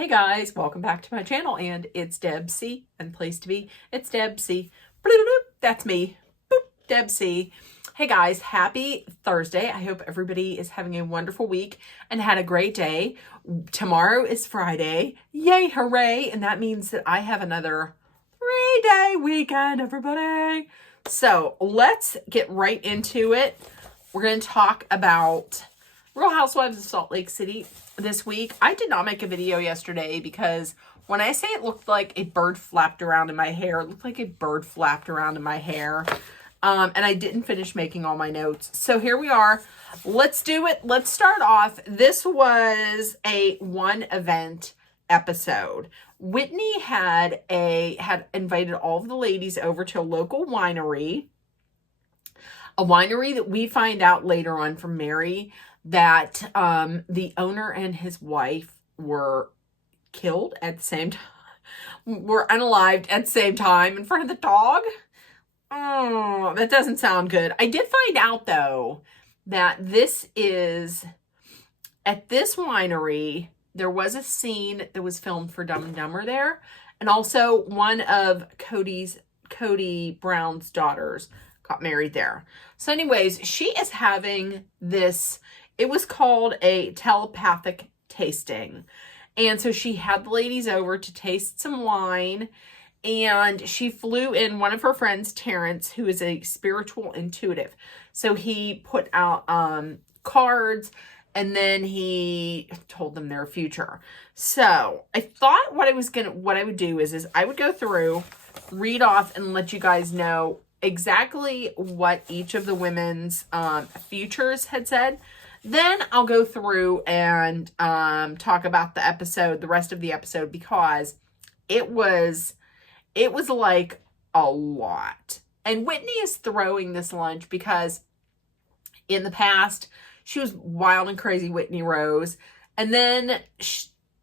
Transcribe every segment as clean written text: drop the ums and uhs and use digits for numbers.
Hey guys, welcome back to my channel, and it's Deb C, and place to be, it's Deb C. That's me. Boop, Deb C. Hey guys, happy Thursday. I hope everybody is having a wonderful week and had a great day. Tomorrow is Friday. Yay, hooray. And that means that I have another 3-day weekend, everybody. So let's get right into it. We're going to talk about Real Housewives of Salt Lake City this week. I did not make a video yesterday because when I say it looked like a bird flapped around in my hair, it looked like a bird flapped around in my hair. And I didn't finish making all my notes. So here we are. Let's do it. Let's start off. This was a one event episode. Whitney had invited all of the ladies over to a local winery. A winery that we find out later on from Mary that the owner and his wife were killed at the same time, were unalived at the same time in front of the dog. Oh, that doesn't sound good. I did find out, though, that this is, at this winery, there was a scene that was filmed for Dumb and Dumber there, and also one of Cody Brown's daughters got married there. So anyways, she is having this, it was called a telepathic tasting. And so she had the ladies over to taste some wine, and she flew in one of her friends, Terrence, who is a spiritual intuitive. So he put out cards, and then he told them their future. So I thought what I would do is I would go through, read off, and let you guys know exactly what each of the women's futures had said. Then I'll go through and talk about the episode, the rest of the episode, because it was like a lot. And Whitney is throwing this lunch because in the past, she was wild and crazy Whitney Rose. And then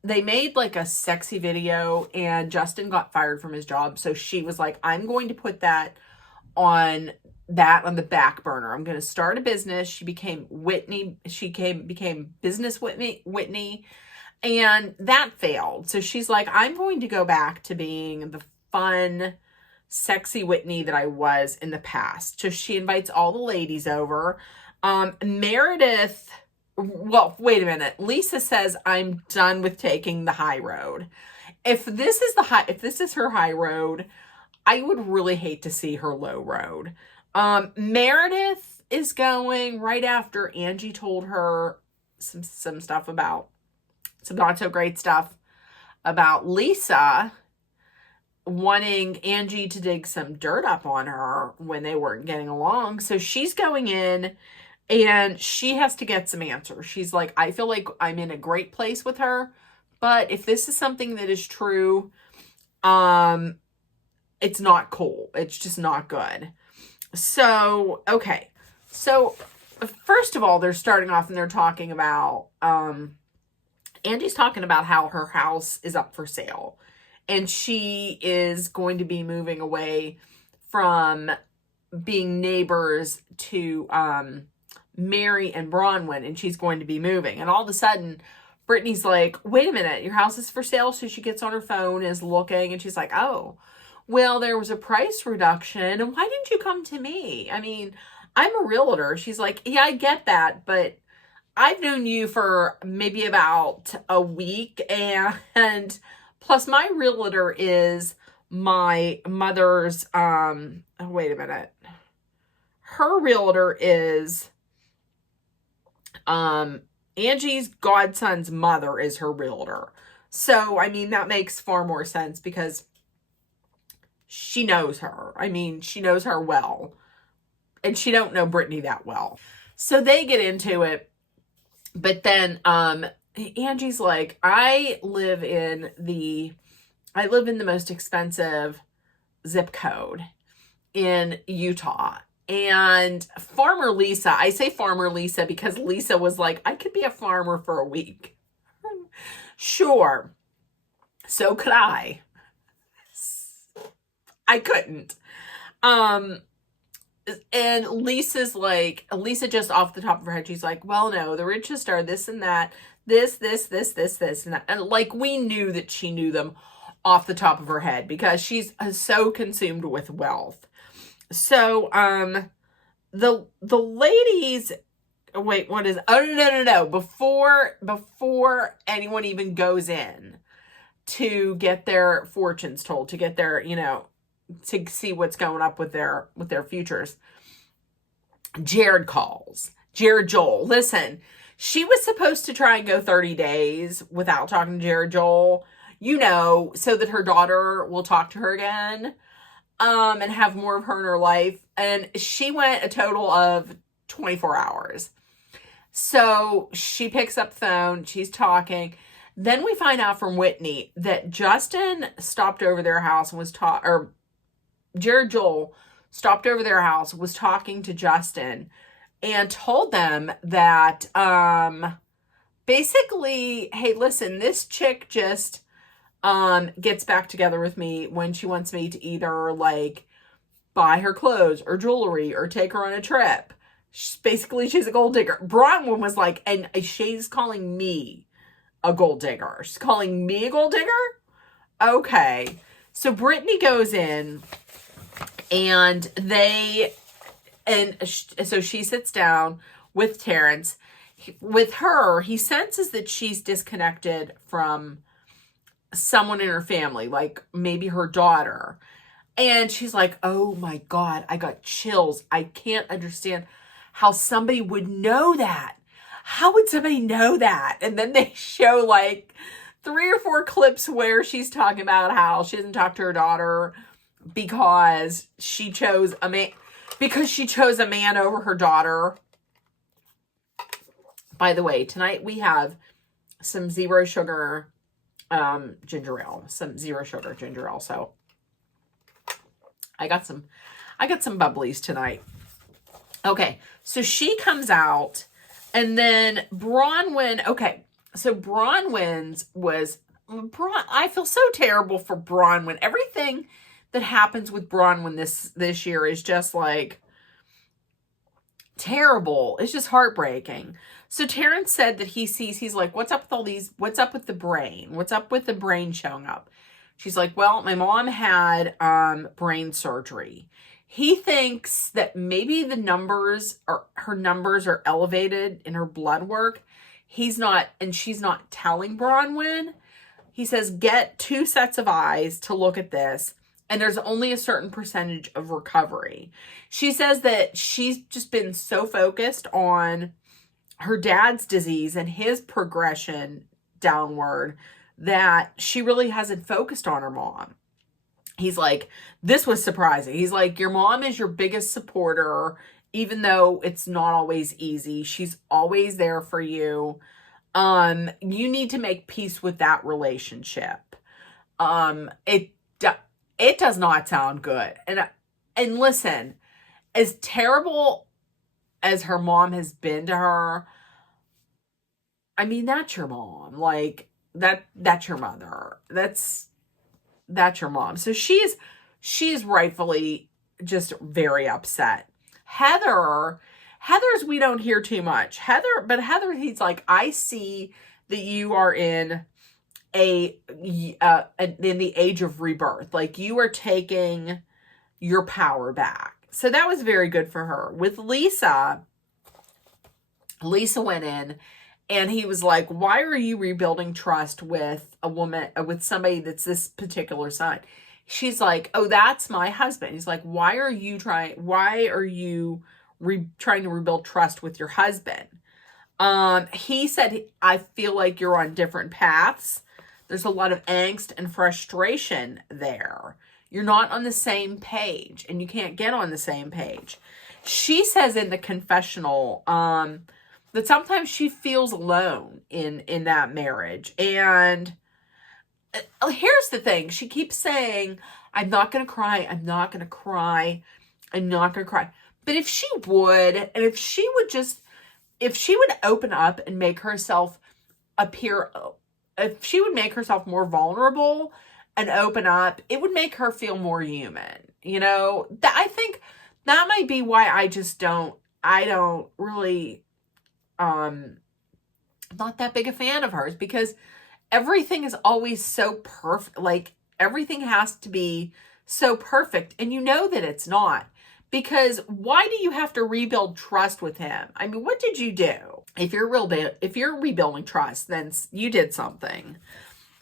they made like a sexy video, and Justin got fired from his job. So she was like, I'm going to put that on the back burner. I'm going to start a business. She became Whitney. She became business Whitney, and that failed. So she's like, I'm going to go back to being the fun, sexy Whitney that I was in the past. So she invites all the ladies over. Meredith, well, wait a minute. Lisa says, I'm done with taking the high road. If this is her high road, I would really hate to see her low road. Meredith is going right after Angie told her some stuff about, some not so great stuff about Lisa wanting Angie to dig some dirt up on her when they weren't getting along. So she's going in and she has to get some answers. She's like, I feel like I'm in a great place with her, but if this is something that is true, it's not cool. It's just not good. So, okay. So, first of all, they're starting off and they're talking about, Angie's talking about how her house is up for sale. And she is going to be moving away from being neighbors to Mary and Bronwyn. And she's going to be moving. And all of a sudden, Brittany's like, wait a minute, your house is for sale? So she gets on her phone, is looking, and she's like, oh, well, there was a price reduction, and why didn't you come to me? I mean, I'm a realtor. She's like, yeah, I get that, but I've known you for maybe about a week, and plus my realtor is my mother's, wait a minute. Her realtor is, Angie's godson's mother is her realtor. So, I mean, that makes far more sense because she knows her. I mean, she knows her well. And she don't know Brittany that well. So they get into it. But then Angie's like, I live in the most expensive zip code in Utah. And Farmer Lisa, I say Farmer Lisa because Lisa was like, I could be a farmer for a week. Sure. So could I. I couldn't. And Lisa just off the top of her head, she's like, well, no, the richest are this and that. this. And like, we knew that she knew them off the top of her head because she's so consumed with wealth. So, the ladies, wait, what is, oh, no. Before anyone even goes in to get their fortunes told, to get their, to see what's going up with their futures, Jared calls. Jared Joel. Listen, she was supposed to try and go 30 days without talking to Jared Joel, so that her daughter will talk to her again, and have more of her in her life. And she went a total of 24 hours. So she picks up the phone, she's talking. Then we find out from Whitney that Justin stopped over their house and or Jared Joel stopped over their house, was talking to Justin, and told them that, basically, hey, listen, this chick just, gets back together with me when she wants me to either, like, buy her clothes or jewelry or take her on a trip. She's a gold digger. Bronwyn was like, and she's calling me a gold digger. She's calling me a gold digger? Okay. So Brittany goes in, and so she sits down with Terrence. With her, he senses that she's disconnected from someone in her family, like maybe her daughter. And she's like, oh my God, I got chills. I can't understand how somebody would know that. How would somebody know that? And then they show like 3 or 4 clips where she's talking about how she doesn't talk to her daughter because she chose a man over her daughter. By the way, tonight we have some zero sugar ginger ale. So I got some bubblies tonight. Okay, so she comes out, and then Bronwyn. Okay, so I feel so terrible for Bronwyn. Everything that happens with Bronwyn this year is just like terrible. It's just heartbreaking. So Terrence said that he's like, what's up with all these? What's up with the brain? What's up with the brain showing up? She's like, well, my mom had brain surgery. He thinks that maybe her numbers are elevated in her blood work. She's not telling Bronwyn. He says, get 2 sets of eyes to look at this, and there's only a certain percentage of recovery. She says that she's just been so focused on her dad's disease and his progression downward that she really hasn't focused on her mom. He's like, this was surprising. He's like, your mom is your biggest supporter, even though it's not always easy. She's always there for you. You need to make peace with that relationship. It does not sound good. And listen, as terrible as her mom has been to her, I mean, that's your mom. Like, that's your mother. That's your mom. So she is rightfully just very upset. Heather's we don't hear too much. Heather, he's like, I see that you are in in the age of rebirth. Like, you are taking your power back. So that was very good for her. With Lisa went in, and he was like, why are you rebuilding trust with a woman, with somebody that's this particular sign? She's like, oh, that's my husband. He's like, why are you trying to rebuild trust with your husband? He said, I feel like you're on different paths. There's a lot of angst and frustration there. You're not on the same page, and you can't get on the same page. She says in the confessional, that sometimes she feels alone in that marriage. And here's the thing. She keeps saying, I'm not going to cry. I'm not going to cry. I'm not going to cry. But if she would, and if she would open up and make herself appear, if she would make herself more vulnerable and open up, it would make her feel more human. I think that might be why I don't really, I'm not that big a fan of hers because everything is always so perfect. Like everything has to be so perfect. And you know that it's not. Because why do you have to rebuild trust with him? I mean, what did you do? If you're rebuilding trust, then you did something.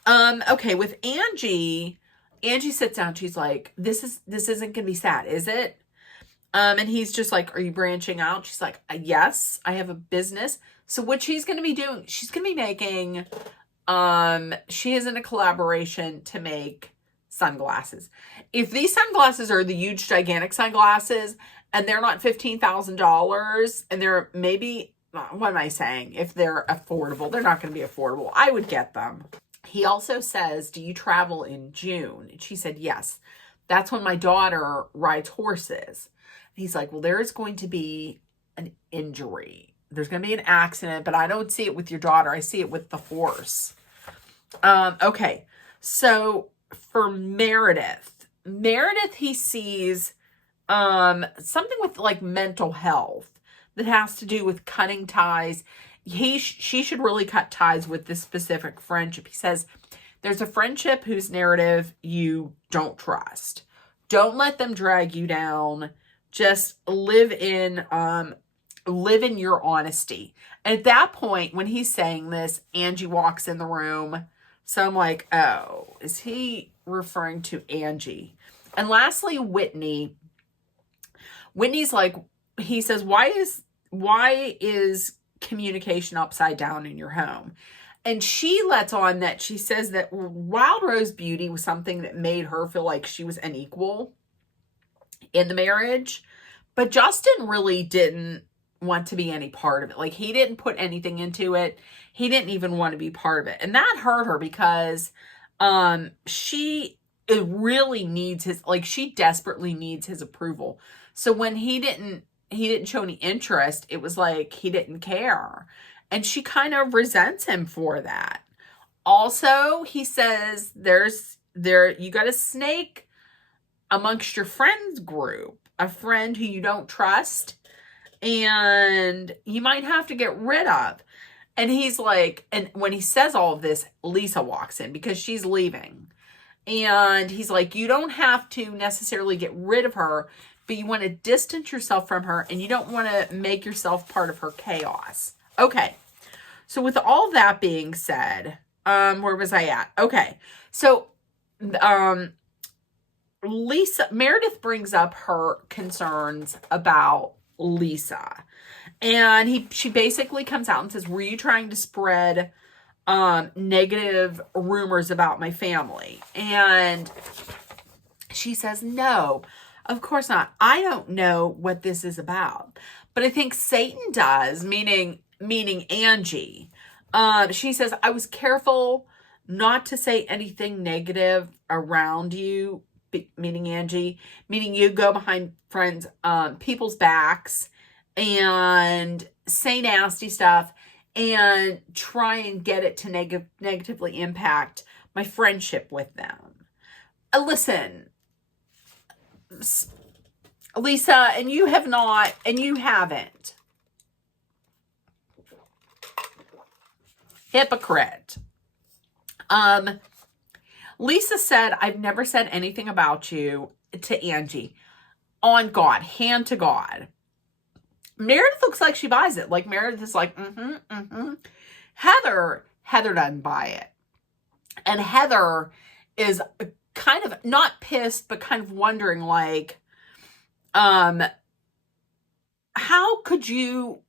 Okay, with Angie sits down, she's like, this isn't gonna be sad, is it? And he's just like, are you branching out? She's like, yes, I have a business. So what she's gonna be doing, she's gonna be making, she is in a collaboration to make sunglasses. If these sunglasses are the huge, gigantic sunglasses, and they're not $15,000, and they're maybe, what am I saying? If they're affordable, they're not going to be affordable. I would get them. He also says, do you travel in June? And she said, yes. That's when my daughter rides horses. And he's like, well, there is going to be an injury. There's going to be an accident, but I don't see it with your daughter. I see it with the horse. Okay. So for Meredith, he sees something with like mental health that has to do with cutting ties. She should really cut ties with this specific friendship. He says there's a friendship whose narrative you don't trust. Don't let them drag you down. Just live in your honesty. And at that point, when he's saying this, Angie walks in the room. So I'm like, oh, is he referring to Angie? And lastly, Whitney's like, he says, why is communication upside down in your home? And she lets on that she says that Wild Rose Beauty was something that made her feel like she was unequal in the marriage. But Justin really didn't want to be any part of it. Like, he didn't put anything into it. He didn't even want to be part of it. And that hurt her because she really needs his, like, she desperately needs his approval. So when he didn't show any interest, it was like he didn't care. And she kind of resents him for that. Also, he says you got a snake amongst your friends group, a friend who you don't trust, and you might have to get rid of. And he's like, and when he says all of this, Lisa walks in because she's leaving. And he's like, you don't have to necessarily get rid of her, but you want to distance yourself from her and you don't want to make yourself part of her chaos. Okay. So with all that being said, where was I at? Okay. So, Meredith brings up her concerns about Lisa. And she basically comes out and says, were you trying to spread negative rumors about my family? And she says, no, of course not. I don't know what this is about. But I think Satan does, meaning Angie. She says, I was careful not to say anything negative around you, meaning Angie, meaning you go behind friends, people's backs and say nasty stuff and try and get it to negatively impact my friendship with them. Listen, Lisa, and you have not, and you haven't. Hypocrite. Lisa said, I've never said anything about you to Angie. On God, hand to God. Meredith looks like she buys it. Like Meredith is like, Heather doesn't buy it. And Heather is kind of not pissed, but kind of wondering like, how could you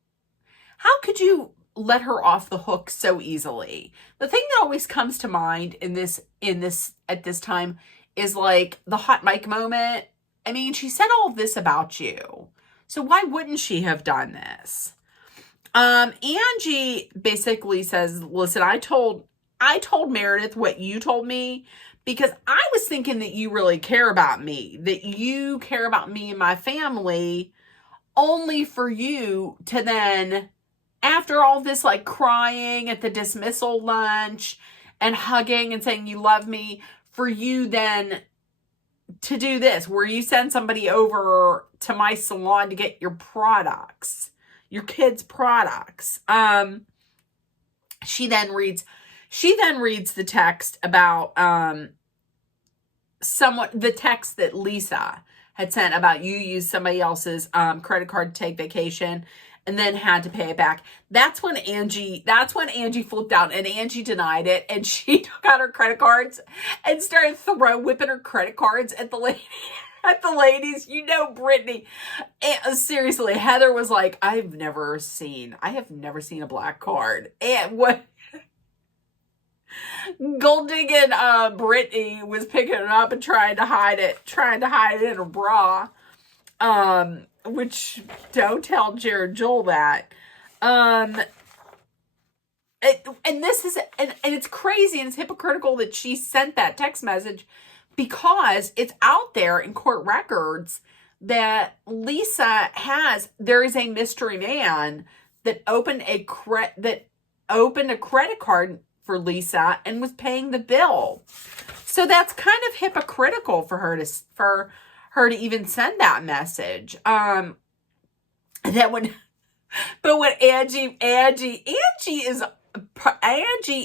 let her off the hook so easily? The thing that always comes to mind at this time is like the hot mic moment. I mean, she said all of this about you. So why wouldn't she have done this? Angie basically says, listen, I told Meredith what you told me because I was thinking that you really care about me, that you care about me and my family, only for you to then, after all this like crying at the dismissal lunch and hugging and saying you love me, for you then to do this, where you send somebody over to my salon to get your products, your kids' products. She then reads the text about the text that Lisa had sent about you used somebody else's credit card to take vacation and then had to pay it back. That's when Angie flipped out, and Angie denied it, and she took out her credit cards and started whipping her credit cards at the lady. At the ladies, Brittany. And seriously, Heather was like, I have never seen a black card. And what Golding and Brittany was picking it up and trying to hide it in her bra. Which don't tell Jared Joel that. And it's crazy and it's hypocritical that she sent that text message, because it's out there in court records that there is a mystery man that opened a credit card for Lisa and was paying the bill. So that's kind of hypocritical for her to even send that message. But when Angie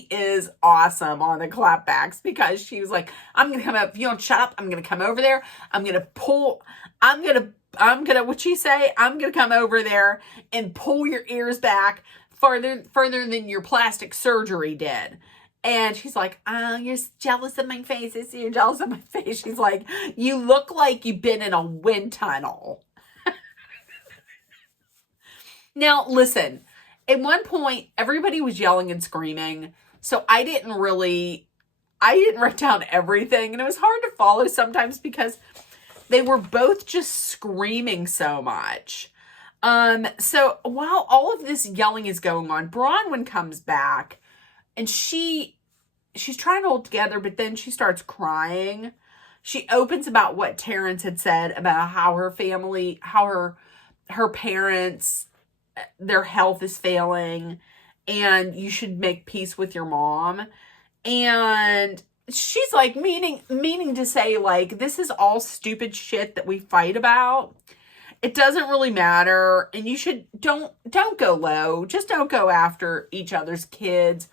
is awesome on the clapbacks, because she was like, I'm going to come up. If you don't shut up, I'm going to come over there. What'd she say? I'm going to come over there and pull your ears back further than your plastic surgery did. And she's like, oh, you're jealous of my face. You're jealous of my face. She's like, you look like you've been in a wind tunnel. Now, listen. At one point, everybody was yelling and screaming, so I didn't write down everything, and it was hard to follow sometimes because they were both just screaming so much. So while all of this yelling is going on, Bronwyn comes back, and she's trying to hold together, but then she starts crying. She opens about what Terrence had said about how her family, how her parents, their health is failing, and you should make peace with your mom. And she's like meaning to say, like, this is all stupid shit that we fight about. It doesn't really matter, and you should don't go low. Just don't go after each other's kids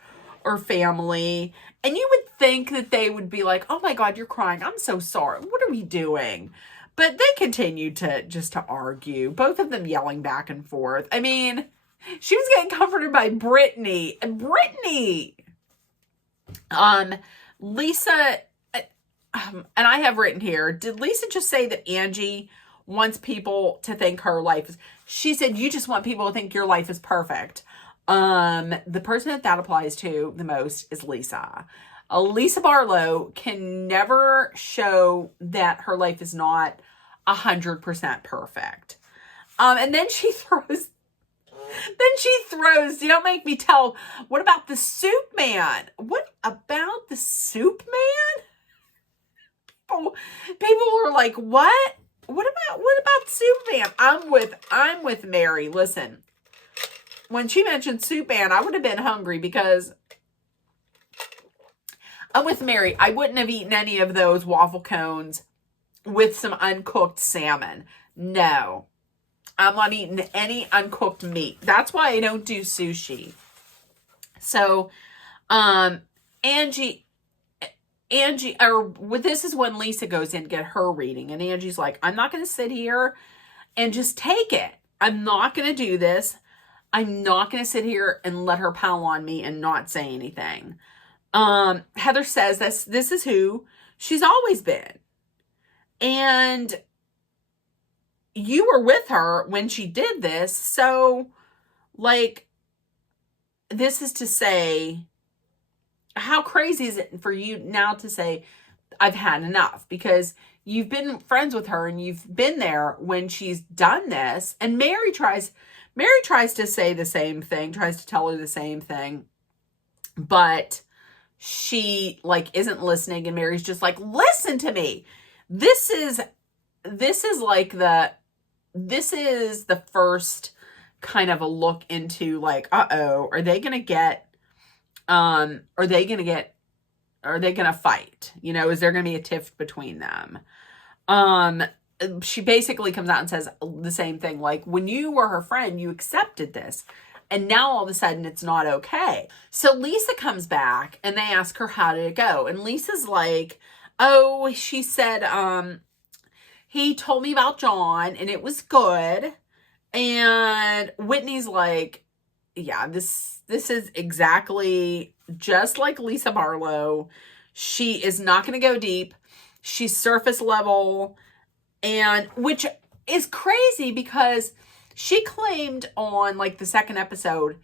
or family. And you would think that they would be like, oh my God, you're crying. I'm so sorry. What are we doing? But they continued to argue, both of them yelling back and forth. I mean, she was getting comforted by Brittany. And Lisa, and I have written here, did Lisa just say that Angie wants people to think her life is... She said, you just want people to think your life is perfect. The person that applies to the most is Lisa. Lisa Barlow can never show that her life is not 100% perfect. And then she throws, don't make me tell, what about the soup man? What about the soup man? People were like, what? What about soup man? I'm with Mary. Listen, when she mentioned soup man, I would have been hungry, because I'm with Mary. I wouldn't have eaten any of those waffle cones with some uncooked salmon. No, I'm not eating any uncooked meat. That's why I don't do sushi. So, Angie, this is when Lisa goes in to get her reading, and Angie's like, I'm not going to sit here and just take it. I'm not going to do this. I'm not going to sit here and let her pile on me and not say anything. Heather says this is who she's always been. And you were with her when she did this. So, like, this is to say, how crazy is it for you now to say, I've had enough? Because you've been friends with her and you've been there when she's done this. And Mary tries to say the same thing, tries to tell her the same thing. But she, like, isn't listening. And Mary's just like, listen to me. This is the first kind of a look into, like, are they going to fight? You know, is there going to be a tiff between them? She basically comes out and says the same thing. Like, when you were her friend, you accepted this. And now all of a sudden it's not okay. So Lisa comes back and they ask her, how did it go? And Lisa's like, oh, she said, he told me about John and it was good. And Whitney's like, yeah, this is exactly just like Lisa Barlow. She is not going to go deep. She's surface level. And which is crazy because she claimed on like the second episode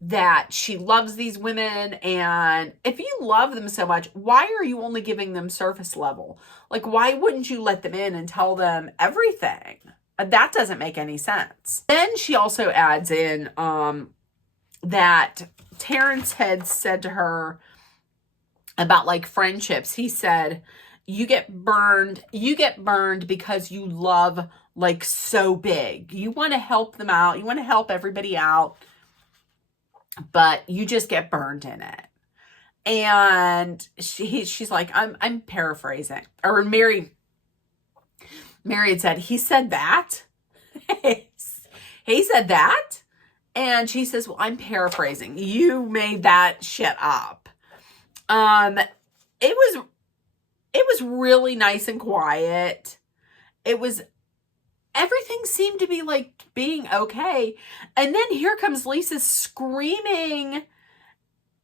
that she loves these women. And if you love them so much, why are you only giving them surface level? Like, why wouldn't you let them in and tell them everything? That doesn't make any sense. Then she also adds in that Terrence had said to her about like friendships. He said, you get burned because you love like so big. You want to help them out. You want to help everybody out, but you just get burned in it. And she's like, I'm paraphrasing. Or Mary had said, he said that? He said that? And she says, well, I'm paraphrasing. You made that shit up. It was really nice and quiet. Everything seemed to be like being okay. And then here comes Lisa screaming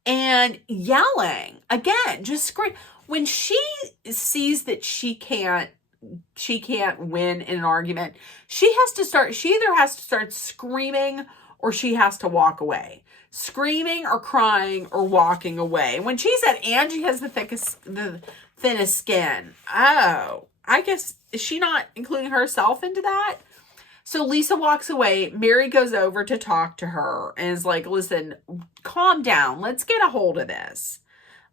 and yelling again, just scream. When she sees that she can't win in an argument, she either has to start screaming or she has to walk away. Screaming or crying or walking away. When she said Angie has the thinnest skin, oh, I guess, is she not including herself into that? So Lisa walks away. Mary goes over to talk to her and is like, listen, calm down. Let's get a hold of this.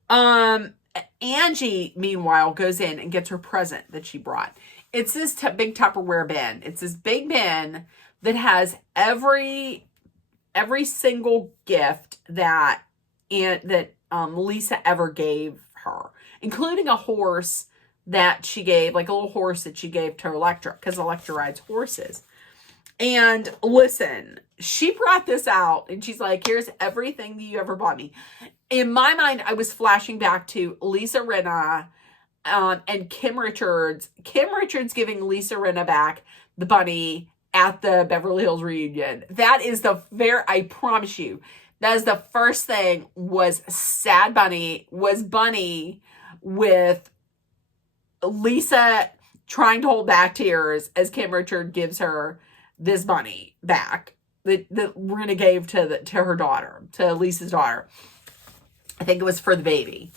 Angie, meanwhile, goes in and gets her present that she brought. It's this big Tupperware bin. It's this big bin that has every single gift that Lisa ever gave her, including a horse that she gave, like a little horse that she gave to Electra, because Electra rides horses. And listen, she brought this out and she's like, here's everything that you ever bought me. In my mind, I was flashing back to Lisa Rinna and Kim Richards. Kim Richards giving Lisa Rinna back the bunny at the Beverly Hills reunion. That is I promise you, that is the first thing was Bunny with Lisa trying to hold back tears as Kim Richards gives her this bunny back that Rinna gave to her daughter, to Lisa's daughter. I think it was for the baby.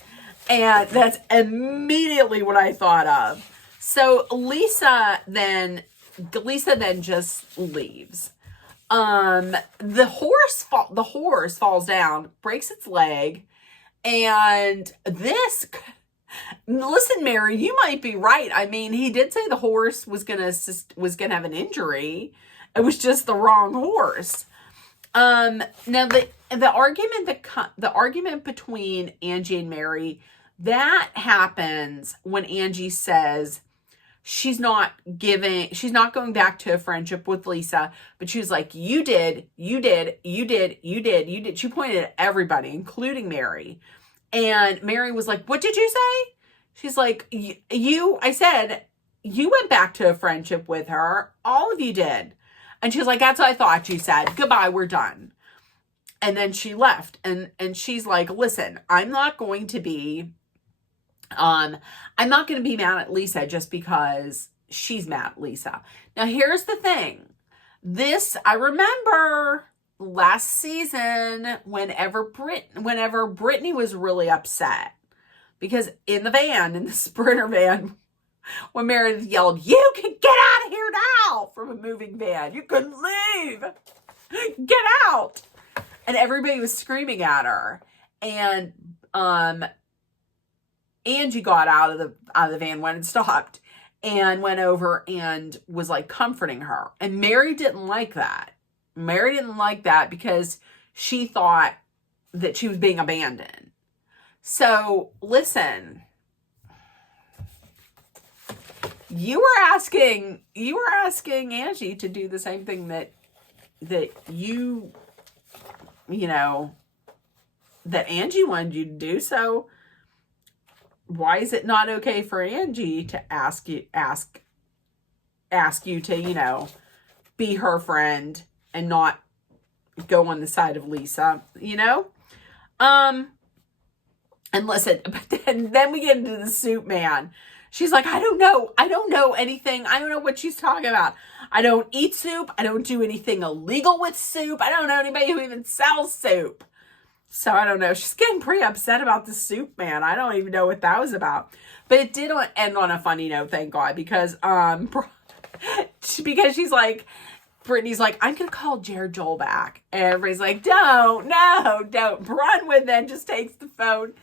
And that's immediately what I thought of. So Lisa then just leaves. The horse falls down, breaks its leg, and listen, Mary, you might be right. I mean, he did say the horse was gonna have an injury. It was just the wrong horse. Now the argument between Angie and Mary, that happens when Angie says she's not going back to a friendship with Lisa, but she was like, you did. She pointed at everybody, including Mary. And Mary was like, what did you say? She's like, I said, you went back to a friendship with her. All of you did. And she's like, that's what I thought you said. Goodbye, we're done. And then she left. And she's like, listen, I'm not going to be mad at Lisa just because she's mad at Lisa. Now, here's the thing. I remember last season, whenever Brittany was really upset, because in the Sprinter van, when Meredith yelled, you can get out of here now, from a moving van. You can leave. Get out. And everybody was screaming at her. And Angie got out of the van, went and stopped, and went over and was like comforting her. And Mary didn't like that. Mary didn't like that because she thought that she was being abandoned. So listen, you were asking Angie to do the same thing that you you know, that Angie wanted you to do. So why is it not okay for Angie to ask you to, you know, be her friend and not go on the side of Lisa, you know? And listen, but then we get into the soup man. She's like, I don't know anything. I don't know what she's talking about. I don't eat soup. I don't do anything illegal with soup. I don't know anybody who even sells soup. So I don't know. She's getting pretty upset about the soup man. I don't even know what that was about. But it did end on a funny note, thank God, because because she's like, Brittany's like, I'm going to call Jared Joel back. And everybody's like, don't. Bronwyn then just takes the phone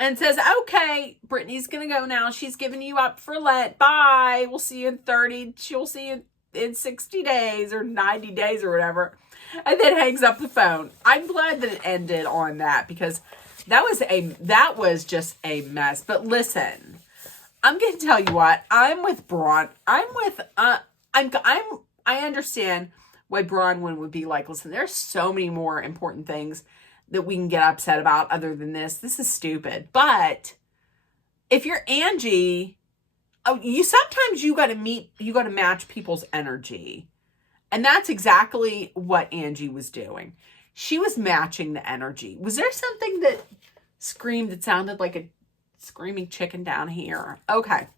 and says, okay, Brittany's going to go now. She's giving you up for Lent. Bye. We'll see you in 30. She'll see you in 60 days or 90 days or whatever. And then hangs up the phone. I'm glad that it ended on that because that was just a mess. But listen, I'm going to tell you what. I'm with Braun. I understand why Bronwyn would be like, listen, there's so many more important things that we can get upset about other than this. This is stupid. But if you're Angie, sometimes you got to match people's energy. And that's exactly what Angie was doing. She was matching the energy. Was there something that screamed that sounded like a screaming chicken down here? Okay.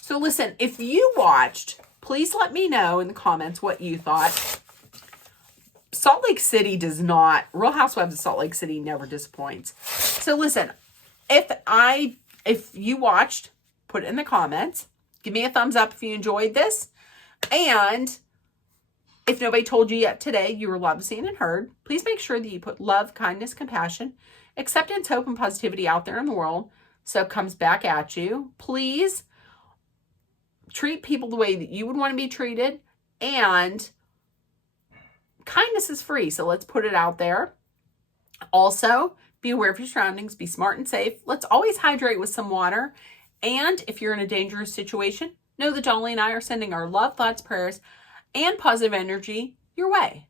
So listen, if you watched, please let me know in the comments what you thought. Salt Lake City Real Housewives of Salt Lake City never disappoints. So listen, if you watched, put it in the comments. Give me a thumbs up if you enjoyed this. And if nobody told you yet today you were loved, seen, and heard, please make sure that you put love, kindness, compassion, acceptance, hope, and positivity out there in the world so it comes back at you. Please treat people the way that you would want to be treated, and kindness is free, so let's put it out there. Also, be aware of your surroundings, be smart and safe. Let's always hydrate with some water, and if you're in a dangerous situation, know that Dolly and I are sending our love, thoughts, prayers, and positive energy your way.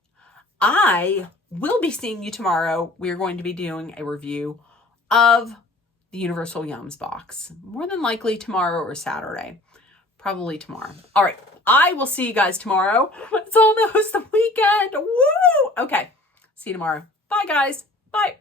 I will be seeing you tomorrow. We are going to be doing a review of the Universal Yums box, more than likely tomorrow or Saturday. Probably tomorrow. All right. I will see you guys tomorrow. It's almost the weekend. Woo! Okay. See you tomorrow. Bye, guys. Bye.